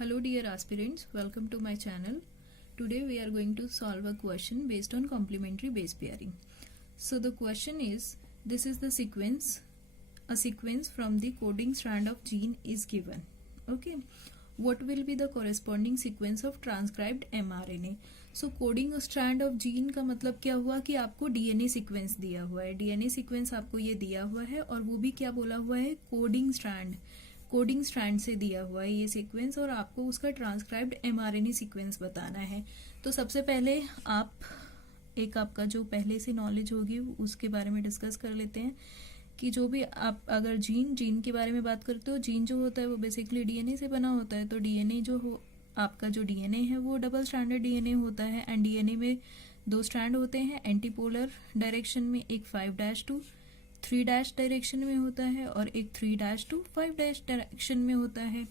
Hello dear aspirants, welcome to my channel. Today we are going to solve a question based on complementary base pairing. So the question is, this is the sequence, a sequence from the coding strand of gene is given. Okay, what will be the corresponding sequence of transcribed mRNA? So coding strand of gene का मतलब क्या हुआ कि आपको DNA sequence दिया हुआ है, DNA sequence आपको ये दिया हुआ है और वो भी क्या बोला हुआ है, कोडिंग स्ट्रैंड से दिया हुआ है ये सीक्वेंस और आपको उसका ट्रांसक्राइब्ड mRNA सीक्वेंस बताना है। तो सबसे पहले आपका जो पहले से नॉलेज होगी उसके बारे में डिस्कस कर लेते हैं कि जो भी आप अगर जीन के बारे में बात करते हो, जीन जो होता है वो बेसिकली डीएनए से बना होता है। तो डीएनए जो हो आपका जो डीएनए है वो डबल स्ट्रैंडेड डीएनए होता है एंड डीएनए में दो स्ट्रैंड होते हैं, एंटीपोलर डायरेक्शन में एक 5' 3' डायरेक्शन में होता है और एक 3' 5' डायरेक्शन में होता है।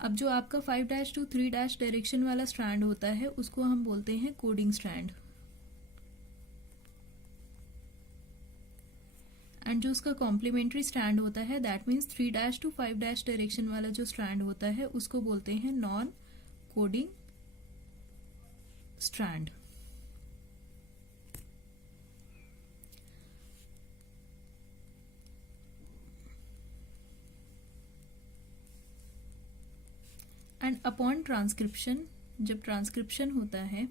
अब जो आपका 5' 3' डायरेक्शन वाला स्ट्रैंड होता है उसको हम बोलते हैं कोडिंग स्ट्रैंड, एंड जो उसका कॉम्प्लीमेंट्री स्ट्रैंड होता है दैट मीन्स 3' 5' डायरेक्शन वाला जो स्ट्रैंड होता है उसको बोलते हैं non coding strand. And upon transcription, जब ट्रांसक्रिप्शन होता है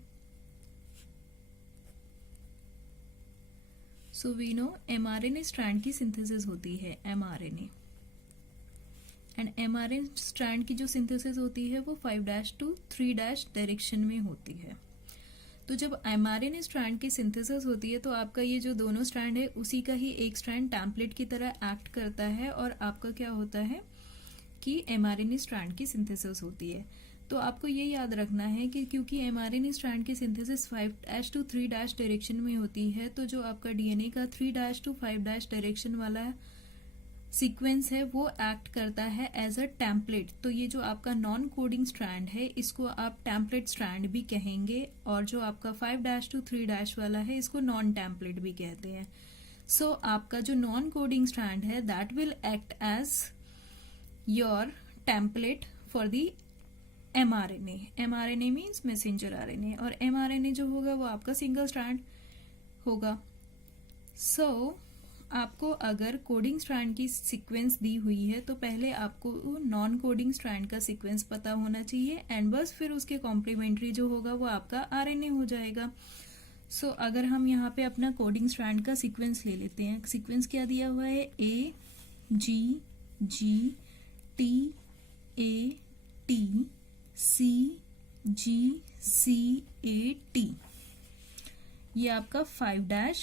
so we know mRNA strand की सिंथेसिस होती है mRNA, एंड mRNA स्ट्रैंड की जो सिंथेसिस होती है वो 5' 3' डायरेक्शन में होती है। तो जब mRNA स्ट्रैंड की सिंथेसिस होती है तो आपका ये जो दोनों स्ट्रैंड है उसी का ही एक स्ट्रैंड टेम्पलेट की तरह एक्ट करता है और आपका क्या होता है कि mRNA स्ट्रैंड की सिंथेसिस होती है। तो आपको ये याद रखना है कि क्योंकि mRNA स्ट्रैंड की सिंथेसिस 5' 3' डायरेक्शन में होती है तो जो आपका डीएनए का 3' 5' डायरेक्शन वाला सीक्वेंस है वो एक्ट करता है एज अ टेम्पलेट। तो ये जो आपका नॉन कोडिंग स्ट्रैंड है इसको आप टेम्पलेट स्ट्रैंड भी कहेंगे और जो आपका 5' 3' वाला है इसको नॉन टेम्पलेट भी कहते हैं। सो आपका जो नॉन कोडिंग स्ट्रैंड है that will act as your template for the mRNA। mRNA means messenger RNA और mRNA जो होगा वो आपका सिंगल स्ट्रैंड होगा। सो आपको अगर कोडिंग स्ट्रैंड की सीक्वेंस दी हुई है तो पहले आपको नॉन कोडिंग स्ट्रैंड का सीक्वेंस पता होना चाहिए एंड बस फिर उसके कॉम्प्लीमेंट्री जो होगा वो आपका आरएनए हो जाएगा। सो अगर हम यहाँ पे अपना कोडिंग स्ट्रैंड का सीक्वेंस ले लेते हैं, सीक्वेंस क्या दिया हुआ है, A G G T A T C G C A T, ये आपका 5'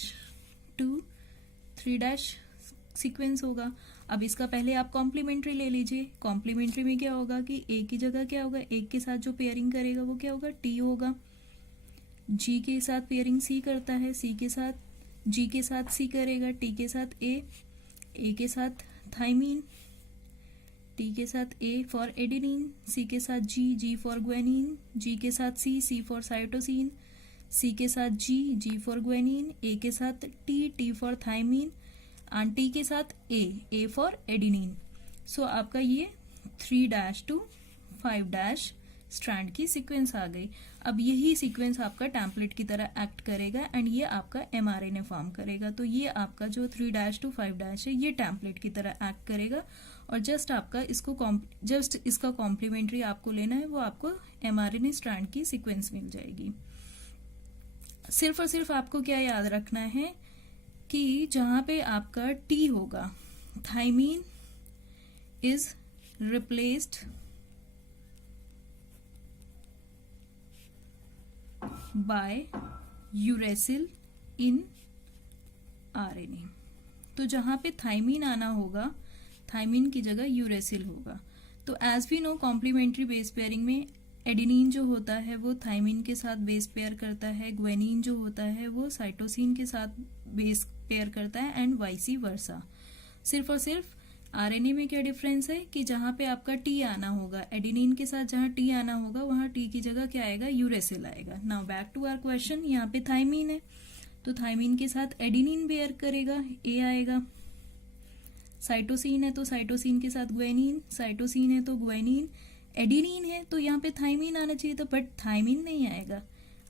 3' सीक्वेंस होगा। अब इसका पहले आप कॉम्प्लीमेंट्री ले लीजिए। कॉम्प्लीमेंट्री में क्या होगा कि ए की जगह क्या होगा, एक के साथ जो पेयरिंग करेगा वो क्या होगा, टी होगा। जी के साथ पेयरिंग सी करता है, सी के साथ जी के साथ सी करेगा, टी के साथ ए के साथ थाइमीन, टी के साथ ए फॉर एडेनिन, सी के साथ जी फॉर ग्वेनिन, जी के साथ सी फॉर साइटोसिन, सी के साथ जी फॉर ग्वेनिन, ए के साथ T for thymine and T के साथ ए फॉर एडेनिन। सो आपका ये 3' 5' स्ट्रैंड की सीक्वेंस आ गई। अब यही सीक्वेंस आपका टेम्पलेट की तरह एक्ट करेगा एंड ये आपका mRNA फॉर्म करेगा। तो ये आपका जो 3' 5' है ये टेम्पलेट की तरह एक्ट करेगा और जस्ट आपका इसका कॉम्प्लीमेंट्री आपको लेना है, वो आपको mRNA स्ट्रैंड की सीक्वेंस मिल जाएगी। सिर्फ और सिर्फ आपको क्या याद रखना है कि जहां पे आपका टी होगा, thymine is replaced by uracil in RNA. तो जहां पे थाइमीन आना होगा, थाइमीन की जगह यूरेसिल होगा। तो as we know complementary base pairing में एडेनिन जो होता है वो थाइमीन के साथ बेस पेयर करता है, ग्वेनिन जो होता है वो साइटोसिन के साथ बेस पेयर करता है एंड वाइसी वर्सा। सिर्फ और सिर्फ आरएनए में क्या डिफरेंस है कि जहां पे आपका टी आना होगा, एडेनिन के साथ जहां टी आना होगा वहां टी की जगह क्या आएगा, यूरेसिल आएगा। Now back to our question, यहाँ पे थाइमीन है तो थाइमीन के साथ एडेनिन पेयर करेगा, ए आएगा। साइटोसिन है तो साइटोसिन के साथ ग्वेनिन, साइटोसिन है तो ग्वेनिन, एडिनिन है तो यहाँ पे थाइमिन आना चाहिए था, बट थाइमिन नहीं आएगा।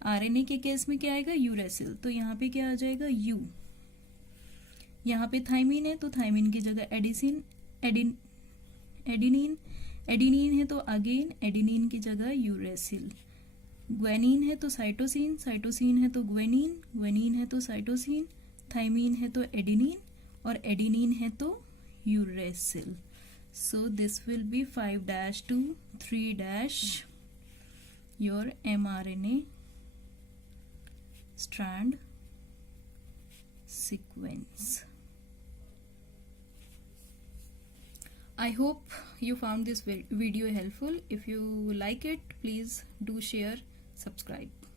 आरएनए के केस में क्या आएगा, यूरेसिल, तो यहाँ पे क्या आ जाएगा, यू। यहाँ पे थाइमिन है तो थाइमिन की जगह एडिनिन, एडिनिन है तो अगेन एडिनिन की जगह यूरेसिल। ग्वेनिन है तो साइटोसिन, साइटोसिन है तो ग्वेनिन, ग्वेनिन है तो साइटोसिन, थाइमिन है तो एडिनिन, और एडिनिन है तो uracil. So this will be 5' to 3' your mRNA strand sequence. I hope you found this video helpful. If you like it, please do share, subscribe.